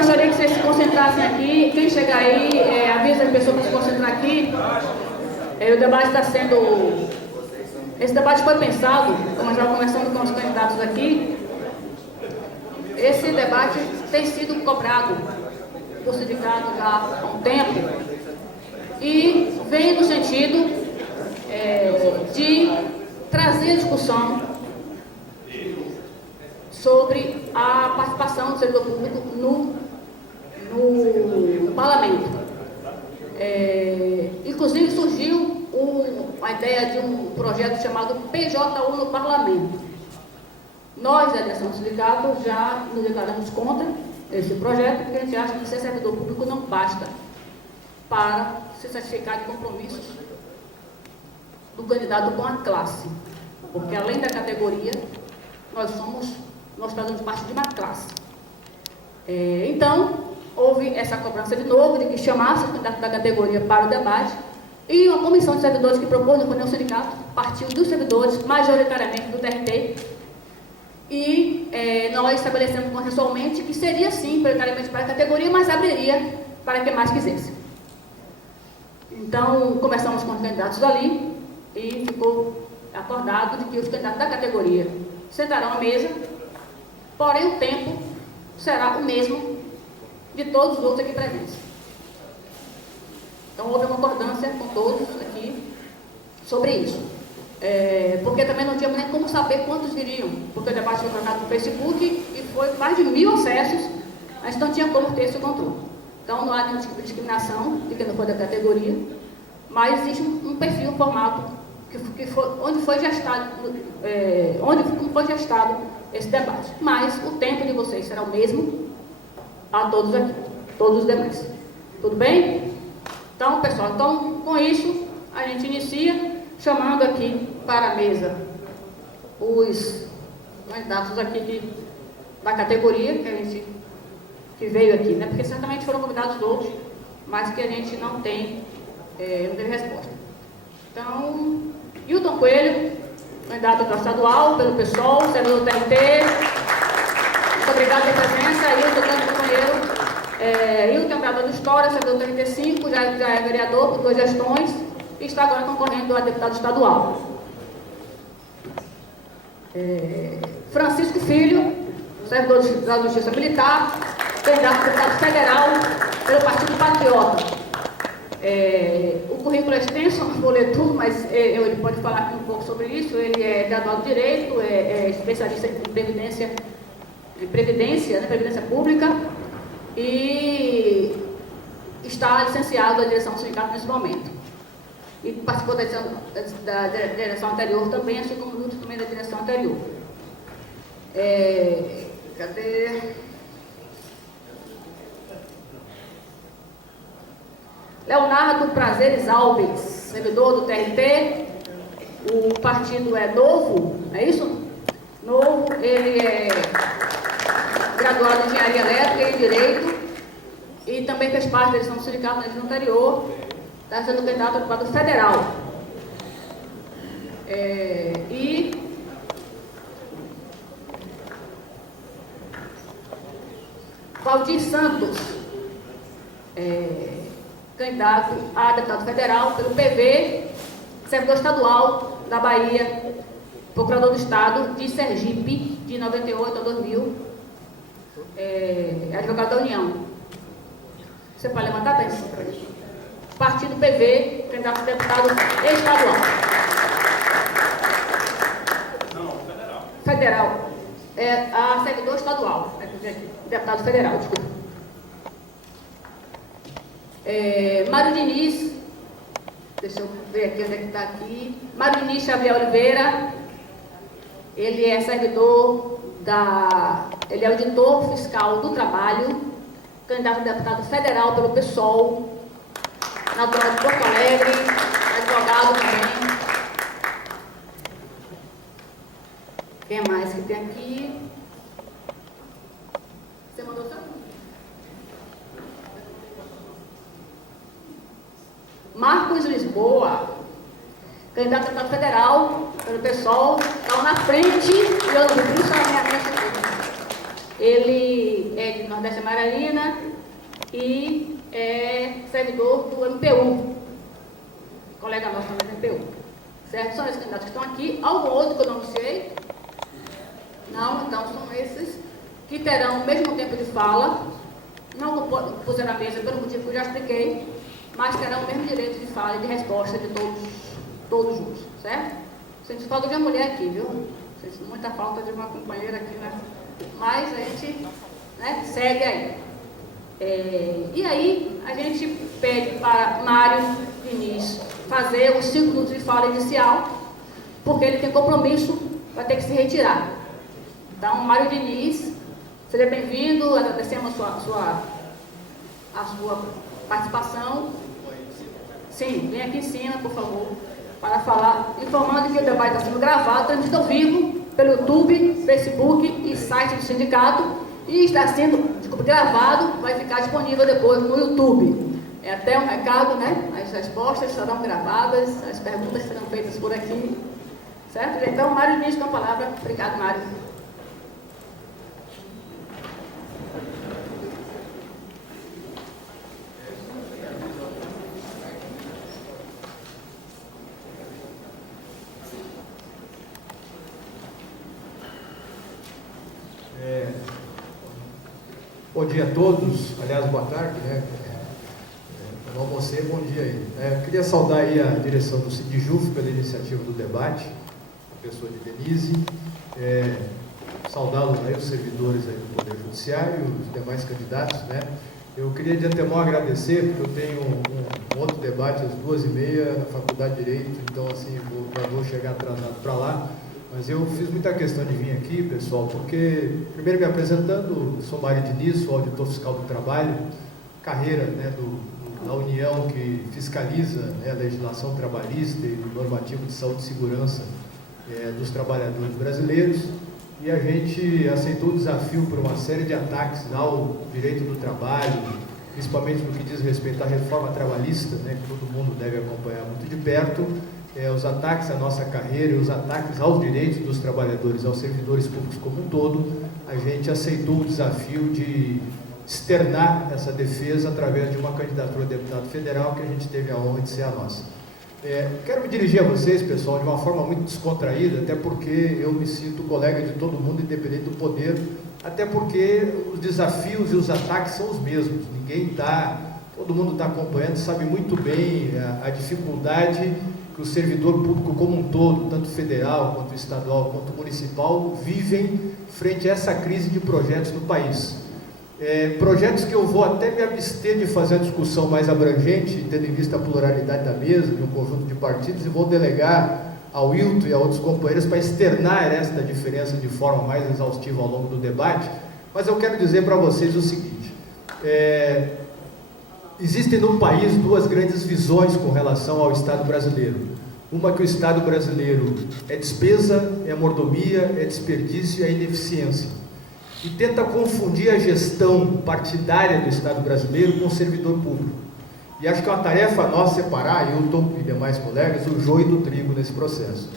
gostaria que vocês se concentrassem aqui. Quem chegar aí, avisa a pessoa para se concentrar aqui. O debate está sendo... Esse debate foi pensado, como já conversando com os candidatos aqui, esse debate tem sido cobrado por sindicato já há um tempo e vem no sentido de trazer a discussão sobre a participação do servidor público no parlamento. Inclusive surgiu a ideia de um projeto chamado PJU no parlamento. Nós, da direção do sindicato, já nos declaramos contra esse projeto, porque a gente acha que ser servidor público não basta para se certificar de compromissos do candidato com a classe. Porque além da categoria, nós fazemos parte de uma classe. Então, houve essa cobrança de novo, de que chamasse o candidato da categoria para o debate, e uma comissão de servidores que propôs no União Sindicato partiu dos servidores, majoritariamente do TRT, e nós estabelecemos consensualmente que seria sim, prioritariamente para a categoria, mas abriria para quem mais quisesse. Então, conversamos com os candidatos ali e ficou acordado de que os candidatos da categoria sentarão à mesa, porém o tempo será o mesmo de todos os outros aqui presentes. Então, houve uma concordância com todos aqui sobre isso. Porque também não tínhamos nem como saber quantos viriam, porque o debate foi colocado no Facebook e foi mais de 1000 acessos, mas não tinha como ter esse controle. Então, não há nenhum tipo de discriminação de quem não for da categoria, mas existe um perfil, um formato, onde foi gestado esse debate. Mas o tempo de vocês será o mesmo a todos aqui, todos os demais. Tudo bem? Então, pessoal, com isso, a gente inicia chamando aqui para a mesa os candidatos aqui da categoria que veio aqui, né? Porque certamente foram convidados outros, mas que a gente não teve resposta. Então, Hilton Coelho, candidato para estadual pelo PSOL, servidor do TRT. Muito obrigado pela presença. Hilton, grande companheiro. Hilton é operador de História, servidor do TRT5, já é vereador por 2 gestões e está agora concorrendo a deputado estadual. Francisco Filho, servidor da Justiça Militar, candidato a deputado federal pelo Partido Patriota. O currículo é extenso, não vou ler tudo, mas ele pode falar aqui um pouco sobre isso. Ele é graduado em Direito, é especialista em Previdência, né, Previdência Pública, e está licenciado da direção do sindicato nesse momento. E participou da direção anterior também, assim como muitos também da direção anterior. Cadê? Leonardo Prazeres Alves, servidor do TRT, o partido é Novo, é isso? Novo, ele é graduado em Engenharia Elétrica e Direito e também fez parte da direção do sindicato na edição anterior, está sendo candidato a deputado federal. E Valdir Santos, candidato a deputado federal pelo PV, servidor estadual da Bahia, procurador do Estado de Sergipe, de 98 a 2000, advogado da União. Você pode levantar bem? Partido PV, candidato a deputado estadual. Não, federal. Federal. A servidor estadual. Deputado federal, desculpa. Mário Diniz, deixa eu ver aqui onde é que está aqui. Mário Diniz Xavier Oliveira, ele é servidor ele é auditor fiscal do trabalho, candidato a deputado federal pelo PSOL, natural de Porto Alegre, advogado também. Quem mais que tem aqui? Você mandou seu? Marcos Lisboa, candidato a deputado federal pelo PSOL, está na frente, e eu não vi isso na minha frente. Ele é de Nordeste Amaralina e é servidor do MPU, colega nosso também do MPU. Certo? São esses candidatos que estão aqui. Algum outro que eu não anunciei? Não, então são esses que terão o mesmo tempo de fala, não puseram a mesa pelo motivo que eu já expliquei, mas terão o mesmo direito de fala e de resposta de todos juntos, certo? Sente falta de uma mulher aqui, viu? Sente muita falta de uma companheira aqui, né? Mas a gente, né, segue aí. E aí a gente pede para Mário Diniz fazer os 5 minutos de fala inicial, porque ele tem compromisso, vai ter que se retirar. Então, Mário Diniz, seja bem-vindo, agradecemos a sua participação. Sim, vem aqui em cima, por favor, para falar, informando que o debate está sendo gravado, transmitido ao vivo pelo YouTube, Facebook e site do sindicato, e está sendo, gravado, vai ficar disponível depois no YouTube. É até um recado, né? As respostas serão gravadas, as perguntas serão feitas por aqui, certo? Então, Mário Diniz com a palavra. Obrigado, Mário. Bom dia a todos, aliás, boa tarde, né? Eu não almocei, bom dia aí. Eu queria saudar aí a direção do Sindjuf pela iniciativa do debate, a pessoa de Denise, saudá-los aí, os servidores aí do Poder Judiciário e os demais candidatos, né? Eu queria de antemão agradecer, porque eu tenho um outro debate às 2h30 na Faculdade de Direito, então assim, vou chegar atrasado para lá. Mas eu fiz muita questão de vir aqui, pessoal, porque, primeiro me apresentando, sou Mário Diniz, sou auditor fiscal do trabalho, carreira, né, da União que fiscaliza, né, a legislação trabalhista e o normativo de saúde e segurança dos trabalhadores brasileiros, e a gente aceitou o desafio por uma série de ataques ao direito do trabalho, principalmente no que diz respeito à reforma trabalhista, né, que todo mundo deve acompanhar muito de perto, os ataques à nossa carreira e os ataques aos direitos dos trabalhadores, aos servidores públicos como um todo. A gente aceitou o desafio de externar essa defesa através de uma candidatura a deputado federal que a gente teve a honra de ser a nossa. Quero me dirigir a vocês, pessoal, de uma forma muito descontraída, até porque eu me sinto colega de todo mundo, independente do poder, até porque os desafios e os ataques são os mesmos. Todo mundo está acompanhando, sabe muito bem a dificuldade que o servidor público como um todo, tanto federal, quanto estadual, quanto municipal, vivem frente a essa crise de projetos no país. Projetos que eu vou até me abster de fazer a discussão mais abrangente, tendo em vista a pluralidade da mesa, de um conjunto de partidos, e vou delegar ao Wilton e a outros companheiros para externar esta diferença de forma mais exaustiva ao longo do debate, mas eu quero dizer para vocês o seguinte: existem no país duas grandes visões com relação ao Estado brasileiro. Uma que o Estado brasileiro é despesa, é mordomia, é desperdício e é ineficiência. E tenta confundir a gestão partidária do Estado brasileiro com o servidor público. E acho que é uma tarefa nossa separar, eu e demais colegas, o joio do trigo nesse processo.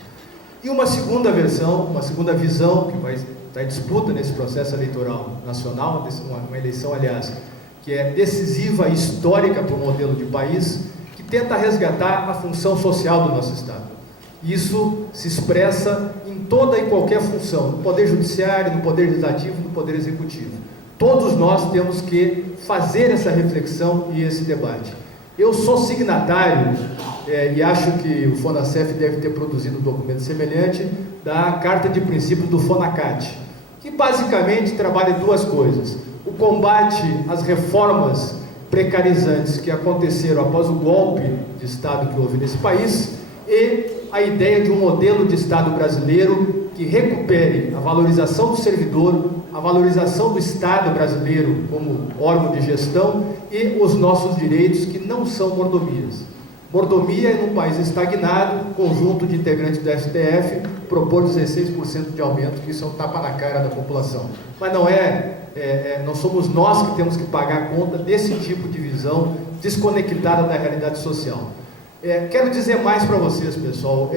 E uma segunda versão, uma segunda visão, que vai estar em disputa nesse processo eleitoral nacional, uma eleição, aliás, que é decisiva e histórica para o modelo de país, que tenta resgatar a função social do nosso Estado. Isso se expressa em toda e qualquer função, no Poder Judiciário, no Poder Legislativo, no Poder Executivo. Todos nós temos que fazer essa reflexão e esse debate. Eu sou signatário, e acho que o FONASEF deve ter produzido um documento semelhante, da Carta de Princípios do FONACAT, que basicamente trabalha duas coisas: o combate às reformas precarizantes que aconteceram após o golpe de Estado que houve nesse país e a ideia de um modelo de Estado brasileiro que recupere a valorização do servidor, a valorização do Estado brasileiro como órgão de gestão e os nossos direitos, que não são mordomias. Mordomia é, num país estagnado, conjunto de integrantes do STF propor 16% de aumento, que isso é um tapa na cara da população. Mas não somos nós que temos que pagar a conta desse tipo de visão desconectada da realidade social. Quero dizer mais para vocês, pessoal.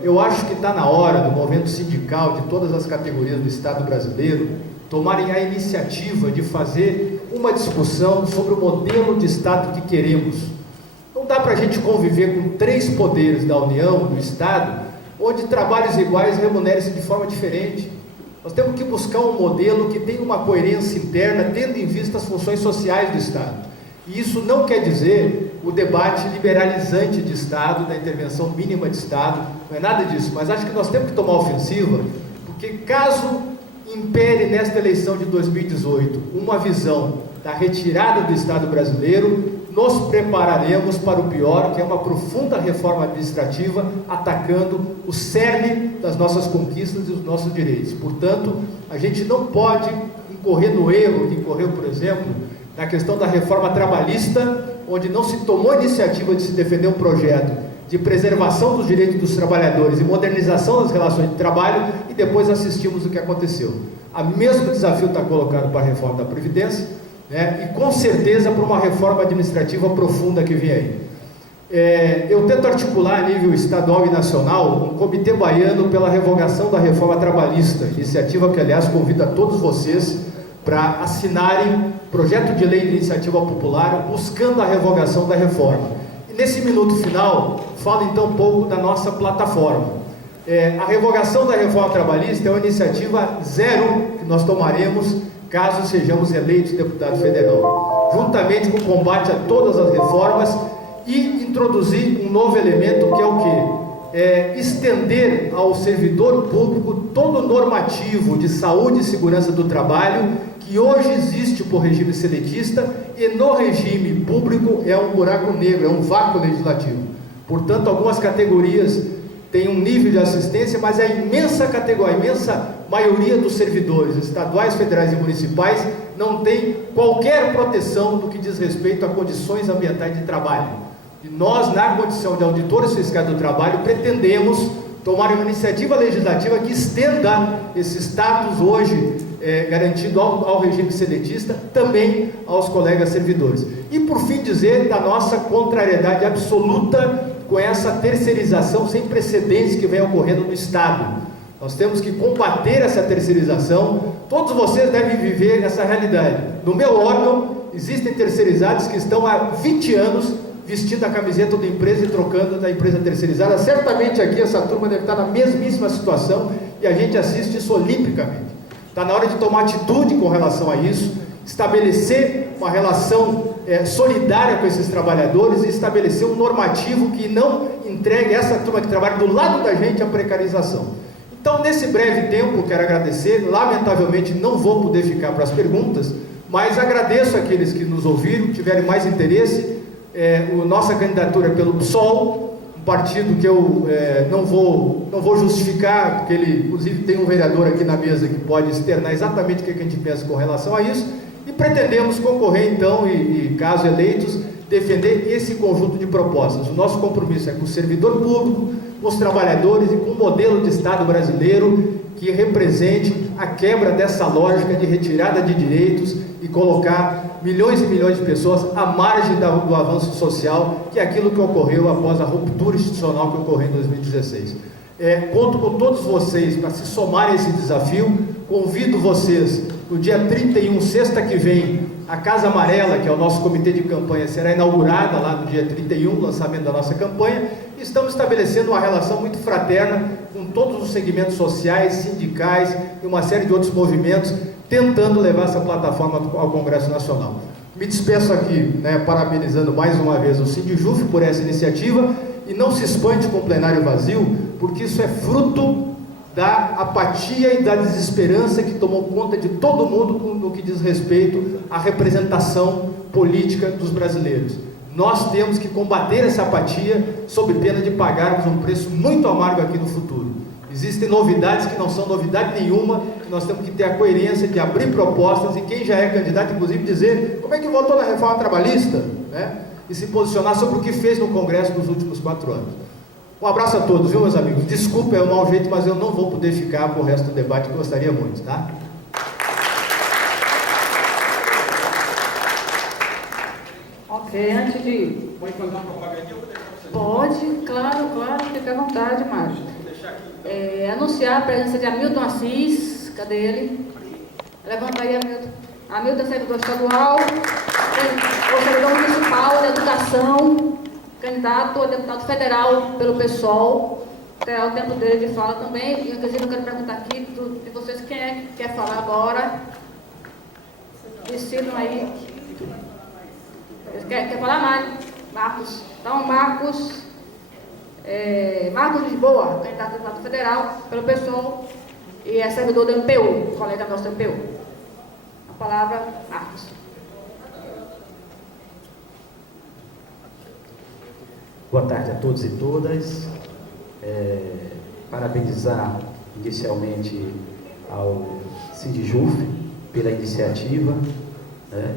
Eu acho que está na hora do movimento sindical de todas as categorias do Estado brasileiro tomarem a iniciativa de fazer uma discussão sobre o modelo de Estado que queremos. Não dá para a gente conviver com 3 poderes da União, do Estado, onde trabalhos iguais remunerem-se de forma diferente. Nós temos que buscar um modelo que tenha uma coerência interna, tendo em vista as funções sociais do Estado. E isso não quer dizer o debate liberalizante de Estado, da intervenção mínima de Estado, não é nada disso, mas acho que nós temos que tomar ofensiva, porque caso impere nesta eleição de 2018 uma visão da retirada do Estado brasileiro, nos prepararemos para o pior, que é uma profunda reforma administrativa atacando o cerne das nossas conquistas e dos nossos direitos. Portanto, a gente não pode incorrer no erro que incorreu, por exemplo, na questão da reforma trabalhista, onde não se tomou a iniciativa de se defender um projeto de preservação dos direitos dos trabalhadores e modernização das relações de trabalho, e depois assistimos o que aconteceu. O mesmo desafio está colocado para a reforma da Previdência, né, e com certeza para uma reforma administrativa profunda que vem aí. Eu tento articular a nível estadual e nacional um comitê baiano pela revogação da reforma trabalhista, iniciativa que, aliás, convido a todos vocês para assinarem projeto de lei de iniciativa popular buscando a revogação da reforma. E nesse minuto final, falo então um pouco da nossa plataforma. A revogação da reforma trabalhista é uma iniciativa zero que nós tomaremos caso sejamos eleitos deputado federal, juntamente com o combate a todas as reformas, e introduzir um novo elemento que é o quê? Estender ao servidor público todo o normativo de saúde e segurança do trabalho que hoje existe por regime seletista, e no regime público é um buraco negro, é um vácuo legislativo. Portanto, algumas categorias têm um nível de assistência, mas a imensa maioria dos servidores estaduais, federais e municipais não tem qualquer proteção no que diz respeito a condições ambientais de trabalho. E nós, na condição de auditores fiscais do trabalho, pretendemos tomar uma iniciativa legislativa que estenda esse status hoje garantido ao regime seletista também aos colegas servidores. E por fim dizer da nossa contrariedade absoluta com essa terceirização sem precedentes que vem ocorrendo no Estado. Nós temos que combater essa terceirização. Todos vocês devem viver essa realidade. No meu órgão existem terceirizados que estão há 20 anos vestindo a camiseta da empresa e trocando da empresa terceirizada. Certamente aqui essa turma deve estar na mesmíssima situação e a gente assiste isso olimpicamente. Está na hora de tomar atitude com relação a isso, estabelecer uma relação solidária com esses trabalhadores e estabelecer um normativo que não entregue essa turma que trabalha do lado da gente à precarização. Então, nesse breve tempo, quero agradecer. Lamentavelmente não vou poder ficar para as perguntas, mas agradeço àqueles que nos ouviram, tiverem mais interesse. Nossa candidatura é pelo PSOL, um partido que eu não vou justificar, porque ele, inclusive, tem um vereador aqui na mesa que pode externar exatamente o que a gente pensa com relação a isso, e pretendemos concorrer, então, e caso eleitos, defender esse conjunto de propostas. O nosso compromisso é com o servidor público, com os trabalhadores e com o modelo de Estado brasileiro que represente a quebra dessa lógica de retirada de direitos e colocar milhões e milhões de pessoas à margem do avanço social, que é aquilo que ocorreu após a ruptura institucional que ocorreu em 2016. Conto com todos vocês para se somarem a esse desafio. Convido vocês, no dia 31, sexta que vem, a Casa Amarela, que é o nosso comitê de campanha, será inaugurada lá no dia 31, lançamento da nossa campanha. Estamos estabelecendo uma relação muito fraterna com todos os segmentos sociais, sindicais e uma série de outros movimentos, tentando levar essa plataforma ao Congresso Nacional. Me despeço aqui, parabenizando mais uma vez o Sindijuf por essa iniciativa, e não se espante com o plenário vazio, porque isso é fruto da apatia e da desesperança que tomou conta de todo mundo no que diz respeito à representação política dos brasileiros. Nós temos que combater essa apatia sob pena de pagarmos um preço muito amargo aqui no futuro. Existem novidades que não são novidade nenhuma, que nós temos que ter a coerência de abrir propostas, e quem já é candidato, inclusive, dizer como é que votou na reforma trabalhista, e se posicionar sobre o que fez no Congresso nos últimos 4 anos. Um abraço a todos, viu, meus amigos? Desculpa, é um mau jeito, mas eu não vou poder ficar para o resto do debate, que gostaria muito, tá? Ok, antes de... Pode fazer uma propagandinha? Pode, claro, fica à vontade, Márcio. Vou deixar aqui, então. Anunciar a presença de Hamilton Assis, cadê ele? Levanta aí, Hamilton. Hamilton é servidor estadual, ou servidor municipal da educação, candidato a deputado federal pelo PSOL. Terá o tempo dele de fala também. E, inclusive, eu quero perguntar aqui de vocês quem é que quer falar agora. Decidam aí. Quer falar mais? Marcos. Então, Marcos Lisboa, candidato a deputado federal pelo PSOL e é servidor do MPU, colega nosso do MPU. A palavra, Marcos. Boa tarde a todos e todas. Parabenizar inicialmente ao Sindijuf pela iniciativa.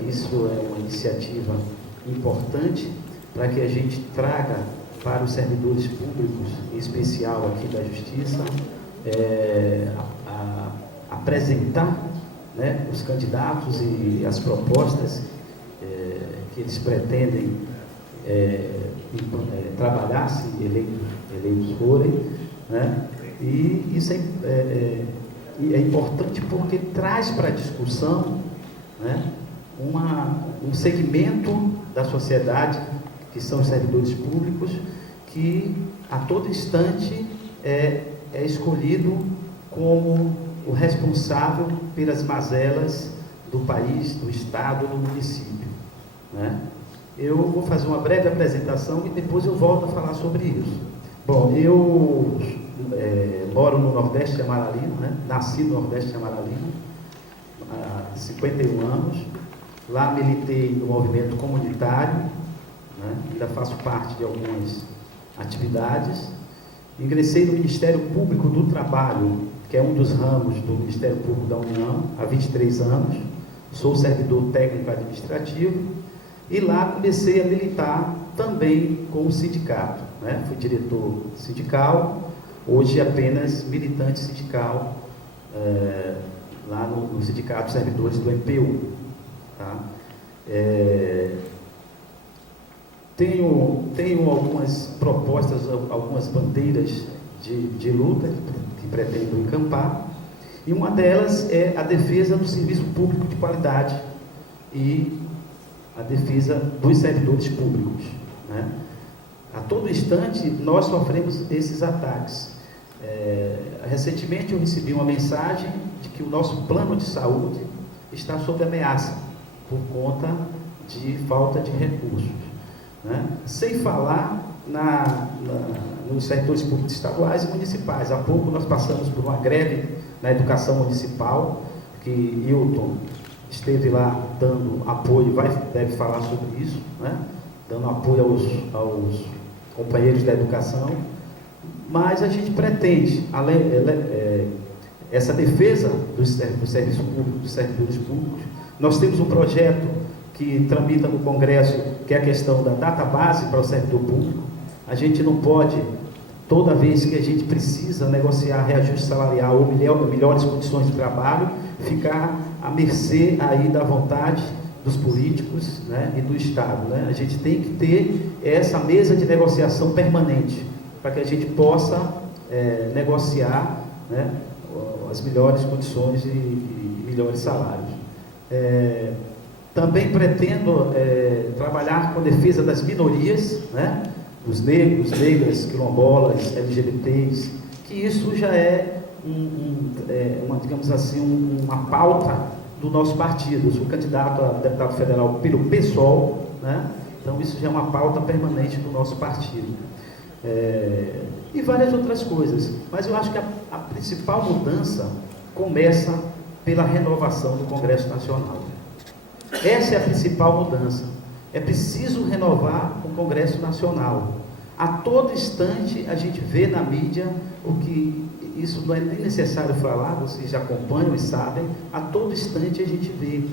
Isso é uma iniciativa importante para que a gente traga para os servidores públicos, em especial aqui da Justiça, apresentar, né, os candidatos e as propostas que eles pretendem trabalhar se eleitos forem, né? E isso é importante porque traz para a discussão, né, um segmento da sociedade, que são os servidores públicos, que a todo instante é escolhido como o responsável pelas mazelas do país, do Estado, do município, né? Eu vou fazer uma breve apresentação e depois eu volto a falar sobre isso. Bom, eu moro no Nordeste de Amaralina, né? Nasci no Nordeste de Amaralina, há 51 anos. Lá militei no movimento comunitário, né? Ainda faço parte de algumas atividades. Ingressei no Ministério Público do Trabalho, que é um dos ramos do Ministério Público da União, há 23 anos. Sou servidor técnico administrativo. E lá comecei a militar também com o sindicato, né? Fui diretor sindical, hoje apenas militante sindical, lá no Sindicato dos Servidores do MPU. Tá? Tenho algumas propostas, algumas bandeiras de luta que pretendo encampar, e uma delas é a defesa do serviço público de qualidade e a defesa dos servidores públicos, né? A todo instante nós sofremos esses ataques. Recentemente eu recebi uma mensagem de que o nosso plano de saúde está sob ameaça por conta de falta de recursos, né? Sem falar nos setores públicos estaduais e municipais. Há pouco nós passamos por uma greve na educação municipal, que Hilton esteve lá dando apoio, deve falar sobre isso, né? Dando apoio aos companheiros da educação, mas a gente pretende, essa defesa do serviço público, dos servidores públicos. Nós temos um projeto que tramita no Congresso, que é a questão da database para o servidor público. A gente não pode, toda vez que a gente precisa negociar reajuste salarial ou melhores condições de trabalho, ficar à mercê aí da vontade dos políticos, né, e do Estado, né? A gente tem que ter essa mesa de negociação permanente, para que a gente possa negociar, né, as melhores condições e melhores salários. Também pretendo trabalhar com a defesa das minorias, né, dos negros, negras, quilombolas, LGBTs, que isso já é digamos assim, uma pauta do nosso partido. Eu sou candidato a deputado federal pelo PSOL, né? Então isso já é uma pauta permanente do nosso partido. E várias outras coisas. Mas eu acho que a principal mudança começa pela renovação do Congresso Nacional. Essa é a principal mudança. É preciso renovar o Congresso Nacional. A todo instante a gente vê na mídia o que... Isso não é nem necessário falar, vocês já acompanham e sabem, a todo instante a gente vê.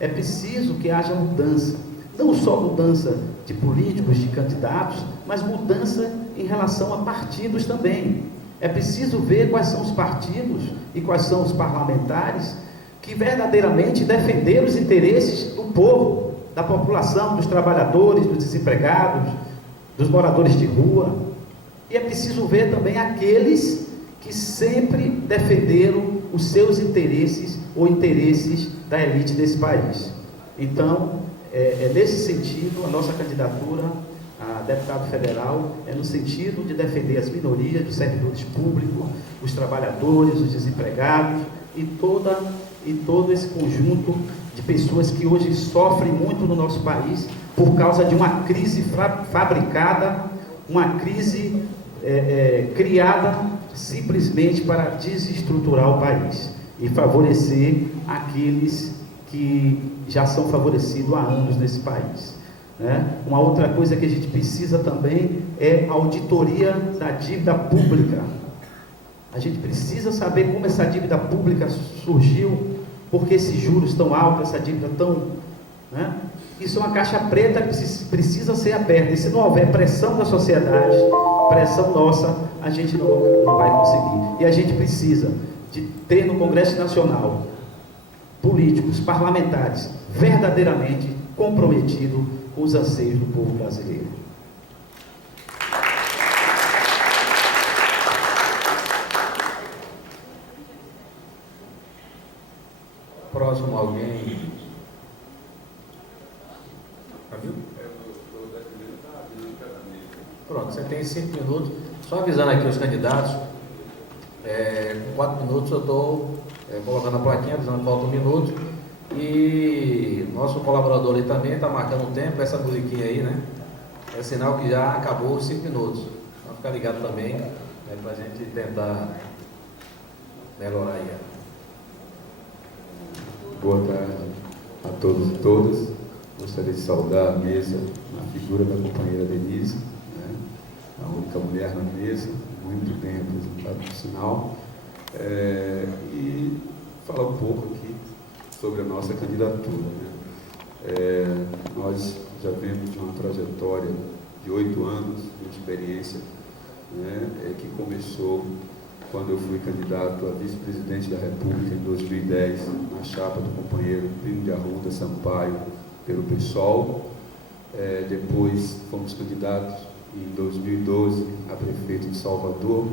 É preciso que haja mudança, não só mudança de políticos, de candidatos, mas mudança em relação a partidos também. É preciso ver quais são os partidos e quais são os parlamentares que verdadeiramente defenderam os interesses do povo, da população, dos trabalhadores, dos desempregados, dos moradores de rua. E é preciso ver também aqueles que sempre defenderam os seus interesses ou interesses da elite desse país. Então, nesse sentido, a nossa candidatura a deputado federal é no sentido de defender as minorias, os servidores públicos, os trabalhadores, os desempregados e todo esse conjunto de pessoas que hoje sofrem muito no nosso país por causa de uma crise fabricada, uma crise criada simplesmente para desestruturar o país e favorecer aqueles que já são favorecidos há anos nesse país, né? Uma outra coisa que a gente precisa também é a auditoria da dívida pública. A gente precisa saber como essa dívida pública surgiu, porque esses juros tão altos, essa dívida tão... né? Isso é uma caixa preta que precisa ser aberta, e se não houver pressão da sociedade, pressão nossa, a gente não vai conseguir. E a gente precisa de ter no Congresso Nacional políticos, parlamentares, verdadeiramente comprometidos com os anseios do povo brasileiro. Próximo alguém? Pronto, você tem 5 minutos. Só avisando aqui os candidatos, com 4 minutos eu estou colocando a plaquinha, avisando que falta 1 minuto. E nosso colaborador ali também está marcando o tempo, essa musiquinha aí, né? É sinal que já acabou os 5 minutos. Então ficar ligado também, para a gente tentar melhorar aí. Boa tarde a todos e todas. Gostaria de saudar a mesa na figura da companheira Denise, né? A única mulher na mesa, muito bem representada por sinal, e falar um pouco aqui sobre a nossa candidatura, né? Nós já vemos de uma trajetória de 8 anos de experiência, né? Que começou quando eu fui candidato a vice-presidente da República em 2010, na chapa do companheiro Plínio de Arruda Sampaio, pelo PSOL. Depois fomos candidatos em 2012 a prefeito de Salvador,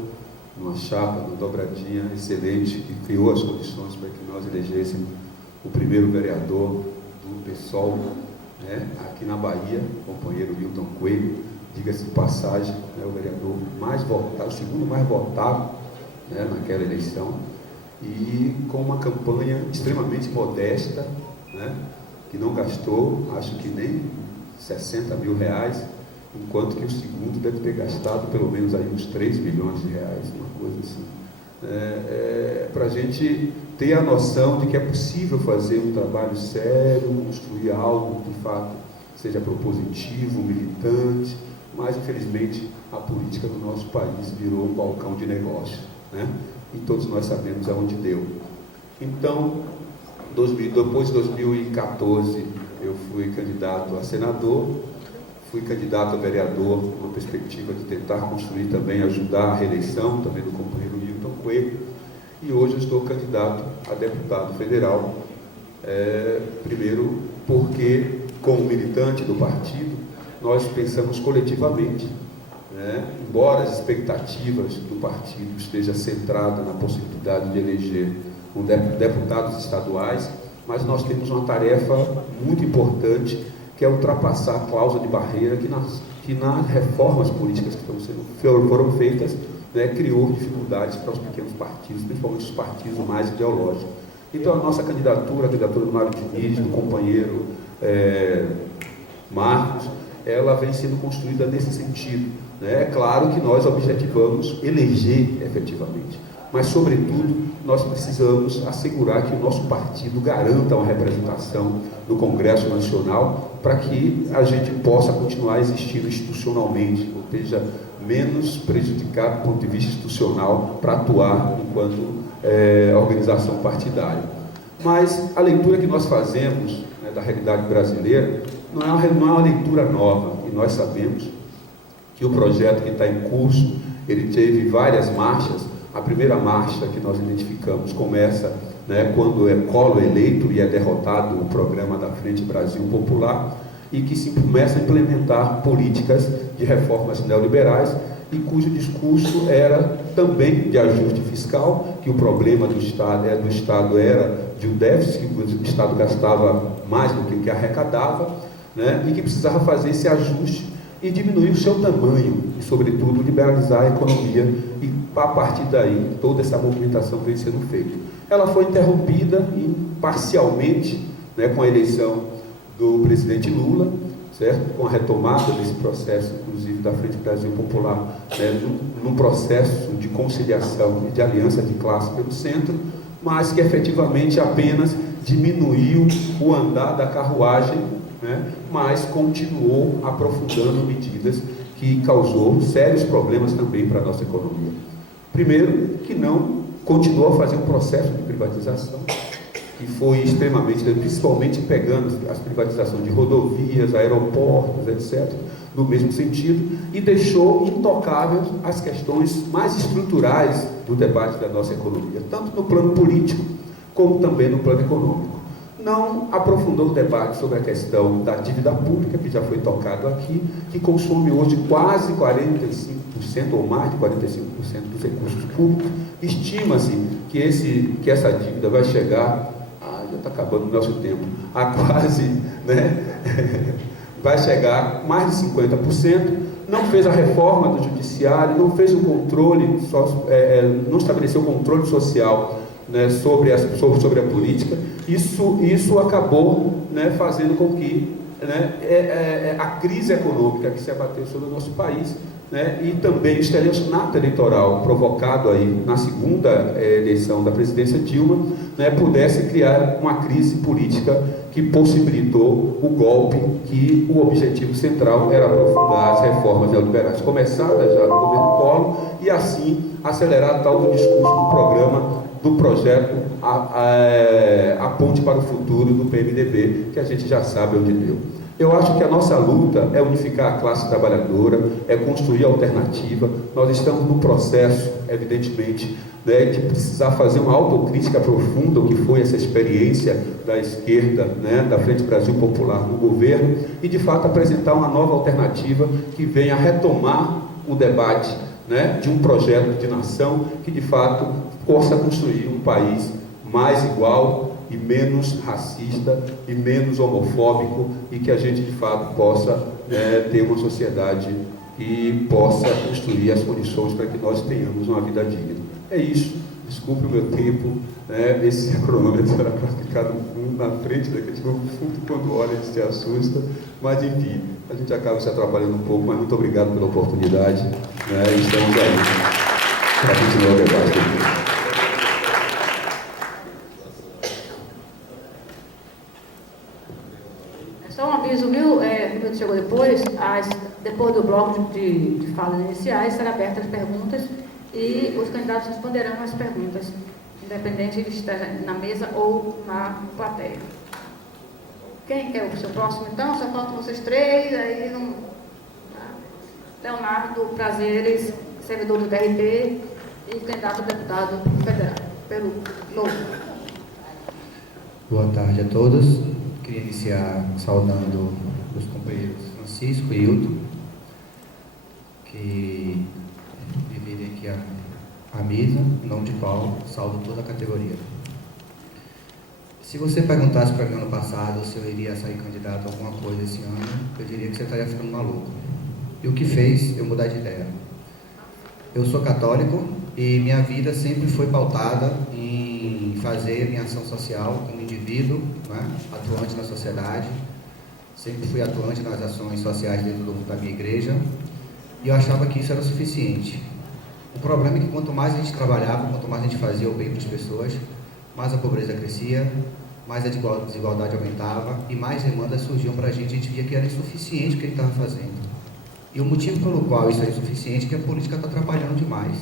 numa chapa, uma dobradinha excelente, que criou as condições para que nós elegêssemos o primeiro vereador do PSOL, né, aqui na Bahia, o companheiro Wilton Coelho, diga-se de passagem, o vereador mais votado, o segundo mais votado, né, naquela eleição, e com uma campanha extremamente modesta, né, que não gastou, acho que nem 60 mil reais, enquanto que o segundo deve ter gastado pelo menos aí uns 3 milhões de reais, uma coisa assim. Para a gente ter a noção de que é possível fazer um trabalho sério, construir algo que de fato seja propositivo, militante, mas infelizmente a política do nosso país virou um balcão de negócio, né? E todos nós sabemos aonde deu. Então, depois de 2014, eu fui candidato a senador, fui candidato a vereador, com a perspectiva de tentar construir também, ajudar a reeleição também do companheiro Wilton Coelho, e hoje eu estou candidato a deputado federal, primeiro porque, como militante do partido, nós pensamos coletivamente, né? Embora as expectativas do partido estejam centradas na possibilidade de eleger deputados estaduais, mas nós temos uma tarefa muito importante, que é ultrapassar a cláusula de barreira que nas reformas políticas que foram feitas, né, criou dificuldades para os pequenos partidos, principalmente os partidos mais ideológicos. Então a nossa candidatura, a candidatura do Mário Diniz, do companheiro Marcos, ela vem sendo construída nesse sentido, né? É claro que nós objetivamos eleger efetivamente, mas sobretudo nós precisamos assegurar que o nosso partido garanta uma representação no Congresso Nacional para que a gente possa continuar existindo institucionalmente, ou seja, menos prejudicado do ponto de vista institucional para atuar enquanto organização partidária. Mas a leitura que nós fazemos, né, da realidade brasileira não é uma leitura nova, e nós sabemos que o projeto que está em curso, ele teve várias marchas. A primeira marcha que nós identificamos começa, né, quando é Collor eleito e é derrotado o programa da Frente Brasil Popular, e que se começa a implementar políticas de reformas neoliberais, e cujo discurso era também de ajuste fiscal, que o problema do Estado era de um déficit, que o Estado gastava mais do que o que arrecadava, né, e que precisava fazer esse ajuste e diminuir o seu tamanho, e, sobretudo, liberalizar a economia, e, a partir daí, toda essa movimentação vem sendo feita. Ela foi interrompida parcialmente, né, com a eleição do presidente Lula, certo? Com a retomada desse processo, inclusive da Frente Brasil Popular, né, num processo de conciliação e de aliança de classe pelo centro, mas que efetivamente apenas diminuiu o andar da carruagem, né, mas continuou aprofundando medidas que causou sérios problemas também para a nossa economia. Primeiro, que não continuou a fazer um processo de privatização, que foi extremamente, principalmente pegando as privatizações de rodovias, aeroportos, etc., no mesmo sentido, e deixou intocáveis as questões mais estruturais do debate da nossa economia, tanto no plano político, como também no plano econômico. Não aprofundou o debate sobre a questão da dívida pública, que já foi tocado aqui, que consome hoje quase 45% ou mais de 45% dos recursos públicos. Estima-se que essa dívida vai chegar, já está acabando o nosso tempo, a quase, né, vai chegar a mais de 50%. Não fez a reforma do judiciário, não fez o controle, não estabeleceu o controle social, né, sobre a política. Isso acabou, né, fazendo com que, né, a crise econômica que se abateu sobre o nosso país, né, e também o estelionato eleitoral provocado aí na segunda eleição da presidência Dilma, né, pudesse criar uma crise política que possibilitou o golpe, que o objetivo central era aprofundar as reformas neoliberais começadas já no governo Collor, e assim acelerar tal do discurso do programa, do projeto a Ponte para o Futuro do PMDB, que a gente já sabe onde deu. Eu acho que a nossa luta é unificar a classe trabalhadora, é construir alternativa. Nós estamos num processo, evidentemente, né, de precisar fazer uma autocrítica profunda, o que foi essa experiência da esquerda, né, da Frente Brasil Popular no governo, e de fato apresentar uma nova alternativa que venha retomar o debate, né, de um projeto de nação que de fato possa construir um país mais igual e menos racista e menos homofóbico, e que a gente de fato possa ter uma sociedade que possa construir as condições para que nós tenhamos uma vida digna. É isso, desculpe o meu tempo, né? Esse cronômetro era para ficar na frente daquele fundo, quando olha e se assusta, mas enfim, a gente acaba se atrapalhando um pouco, mas muito obrigado pela oportunidade, né? Estamos aí para continuar o debate. Só um aviso, viu? O chegou depois, depois do bloco de falas iniciais, serão abertas as perguntas e os candidatos responderão as perguntas, independente de estar na mesa ou na plateia. Quem quer o seu próximo, então? Só faltam vocês três, aí não... Leonardo Prazeres, servidor do DRT e candidato a deputado federal, pelo Novo. Boa tarde a todos. Queria iniciar saudando os companheiros Francisco e Hilton, que dividem aqui a mesa, em nome de qual saúdo toda a categoria. Se você perguntasse para mim ano passado se eu iria sair candidato a alguma coisa esse ano, eu diria que você estaria ficando maluco. E o que fez eu mudar de ideia? Eu sou católico e minha vida sempre foi pautada em fazer minha ação social como indivíduo, né, atuante na sociedade. Sempre fui atuante nas ações sociais dentro da minha igreja, e eu achava que isso era suficiente. O problema é que quanto mais a gente trabalhava, quanto mais a gente fazia o bem para as pessoas, mais a pobreza crescia, mais a desigualdade aumentava e mais demandas surgiam para a gente via que era insuficiente o que a gente estava fazendo. E o motivo pelo qual isso é insuficiente é que a política está atrapalhando demais.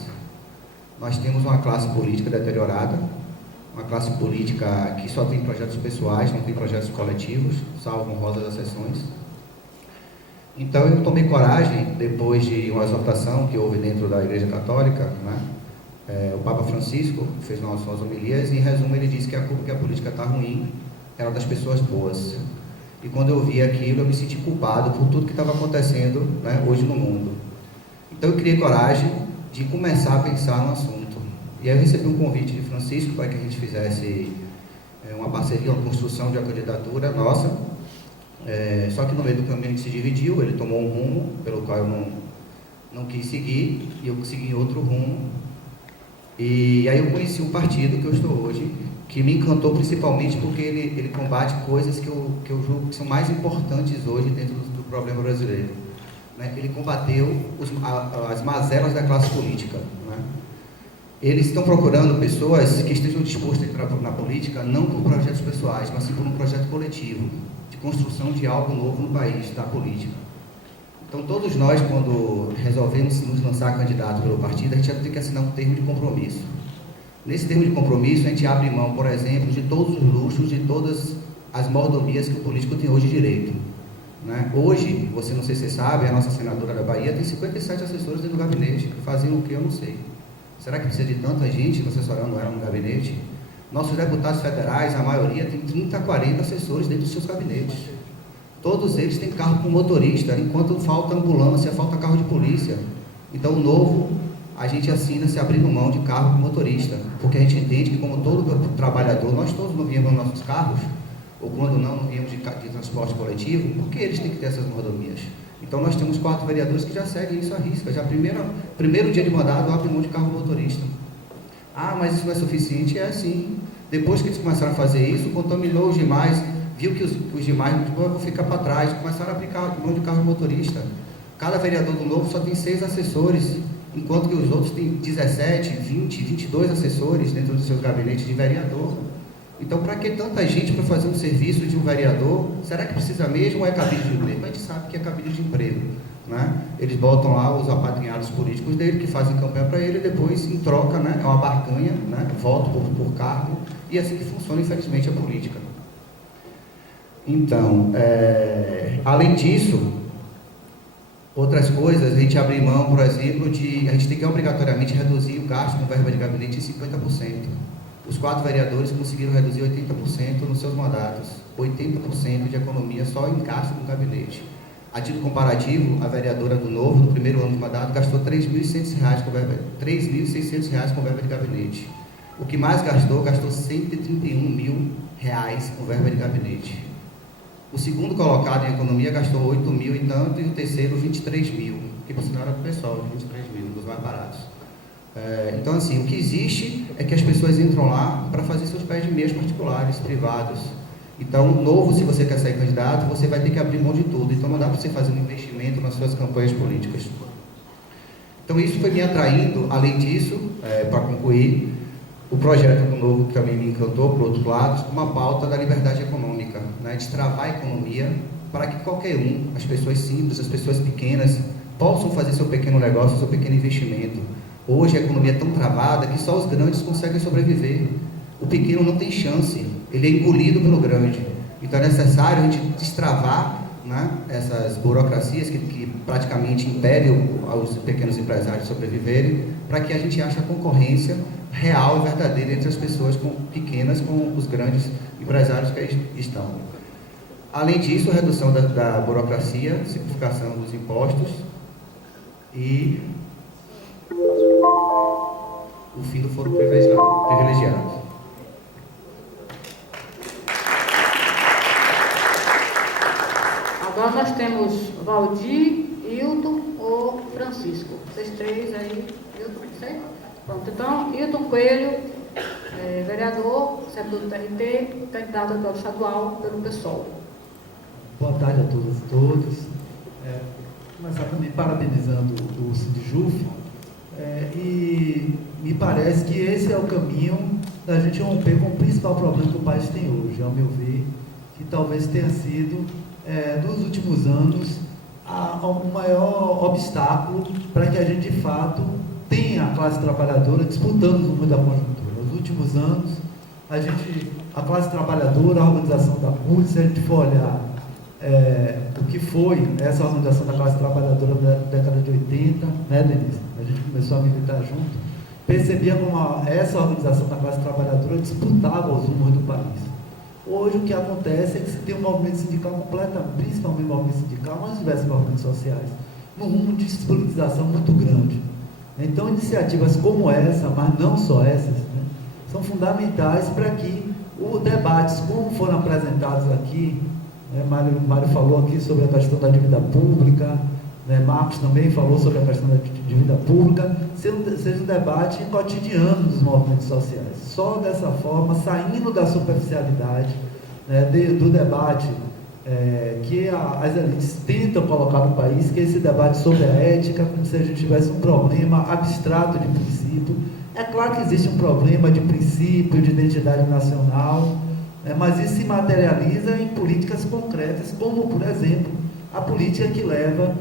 Nós temos uma classe política deteriorada, uma classe política que só tem projetos pessoais, não tem projetos coletivos, salvo honrosas exceções. Então eu tomei coragem, depois de uma exortação que houve dentro da Igreja Católica, né? O Papa Francisco fez suas homilias e, em resumo, ele disse que a política está ruim, era das pessoas boas. E quando eu vi aquilo, eu me senti culpado por tudo que estava acontecendo, né, hoje no mundo. Então eu criei coragem de começar a pensar no assunto. E aí eu recebi um convite de Francisco para que a gente fizesse uma parceria, uma construção de uma candidatura nossa, só que no meio do caminho a gente se dividiu, ele tomou um rumo pelo qual eu não quis seguir, e eu segui outro rumo. E aí eu conheci um partido que eu estou hoje, que me encantou principalmente porque ele combate coisas que eu julgo que são mais importantes hoje dentro do problema brasileiro. Né? Ele combateu as mazelas da classe política. Né? Eles estão procurando pessoas que estejam dispostas a entrar na política não por projetos pessoais, mas sim por um projeto coletivo, de construção de algo novo no país, da política. Então, todos nós, quando resolvemos nos lançar candidato pelo partido, a gente já tem que assinar um termo de compromisso. Nesse termo de compromisso, a gente abre mão, por exemplo, de todos os luxos, de todas as mordomias que o político tem hoje direito. Né? Hoje, não sei se você sabe, a nossa senadora da Bahia tem 57 assessores dentro do gabinete, que faziam o que eu não sei. Será que precisa de tanta gente assessorando ela no gabinete? Nossos deputados federais, a maioria, tem 30 a 40 assessores dentro dos seus gabinetes. Todos eles têm carro com motorista, enquanto falta ambulância, falta carro de polícia. Então, o novo, a gente assina se abrindo mão de carro com motorista, porque a gente entende que, como todo trabalhador, nós todos não viemos nos nossos carros, ou quando não viemos de transporte coletivo, porque eles têm que ter essas mordomias. Então, nós temos 4 vereadores que já seguem isso à risca. Já primeiro dia de mandato, abre mão de carro motorista. Ah, mas isso não é suficiente? É assim. Depois que eles começaram a fazer isso, contaminou os demais, viu que os demais vão ficar para trás, começaram a aplicar mão de carro motorista. Cada vereador do Novo só tem 6 assessores, enquanto que os outros têm 17, 20, 22 assessores dentro dos seus gabinetes de vereador. Então, para que tanta gente para fazer um serviço de um vereador? Será que precisa mesmo ou é cabide de emprego? A gente sabe que é cabide de emprego. Né? Eles botam lá os apadrinhados políticos dele, que fazem campanha para ele, e depois, em troca, né, é uma barganha, né, voto por cargo, e é assim que funciona, infelizmente, a política. Então, além disso, outras coisas, a gente abre mão, por exemplo, a gente tem que obrigatoriamente reduzir o gasto com verba de gabinete em 50%. Os 4 vereadores conseguiram reduzir 80% nos seus mandatos, 80% de economia só em gasto com gabinete. A título comparativo, a vereadora do Novo, no primeiro ano de mandato, gastou R$ 3.600 com verba de gabinete. O que mais gastou R$ 131 mil com verba de gabinete. O segundo colocado em economia gastou 8 mil e tanto, e o terceiro 23 mil, que por sinal era do pessoal, 23 mil, um dos mais baratos. Então, assim, o que existe é que as pessoas entram lá para fazer seus pés de meias particulares, privados. Então, Novo, se você quer sair candidato, você vai ter que abrir mão de tudo. Então, não dá para você fazer um investimento nas suas campanhas políticas. Então, isso foi me atraindo. Além disso, para concluir, o projeto do Novo, que também me encantou, por outro lado, com uma pauta da liberdade econômica, né, de travar a economia para que qualquer um, as pessoas simples, as pessoas pequenas, possam fazer seu pequeno negócio, seu pequeno investimento. Hoje a economia é tão travada que só os grandes conseguem sobreviver. O pequeno não tem chance, ele é engolido pelo grande. Então é necessário a gente destravar, né, essas burocracias que praticamente impedem aos pequenos empresários sobreviverem, para que a gente ache a concorrência real e verdadeira entre as pessoas pequenas com os grandes empresários que aí estão. Além disso, a redução da burocracia, simplificação dos impostos e o fim do foro privilegiado. Agora nós temos Valdir, Hilton ou Francisco. Vocês 3 aí, Hilton, certo? Pronto, então, Hilton Coelho, vereador, servidor do TRT, candidato a deputado estadual pelo PSOL. Boa tarde a todas e todos. Começar também parabenizando o Sindjuf, e me parece que esse é o caminho da gente romper com o principal problema que o país tem hoje, ao meu ver, que talvez tenha sido, nos últimos anos, o maior obstáculo para que a gente, de fato, tenha a classe trabalhadora disputando os números da conjuntura. Nos últimos anos, a classe trabalhadora, a organização da CUT, se a gente for olhar o que foi essa organização da classe trabalhadora da década de 80, né, Denise? A gente começou a militar junto, percebia como essa organização da classe trabalhadora disputava os rumos do país. Hoje o que acontece é que se tem um movimento sindical principalmente o movimento sindical, mas diversos movimentos sociais, num rumo de despolitização muito grande. Então, iniciativas como essa, mas não só essas, né, são fundamentais para que os debates, como foram apresentados aqui, né, Mário falou aqui sobre a questão da dívida pública, né, Marcos também falou sobre a questão da dívida pública, seja um debate cotidiano dos movimentos sociais. Só dessa forma, saindo da superficialidade, né, do debate que as elites tentam colocar no país, que é esse debate sobre a ética, como se a gente tivesse um problema abstrato de princípio. É claro que existe um problema de princípio, de identidade nacional, né, mas isso se materializa em políticas concretas, como, por exemplo, a política que leva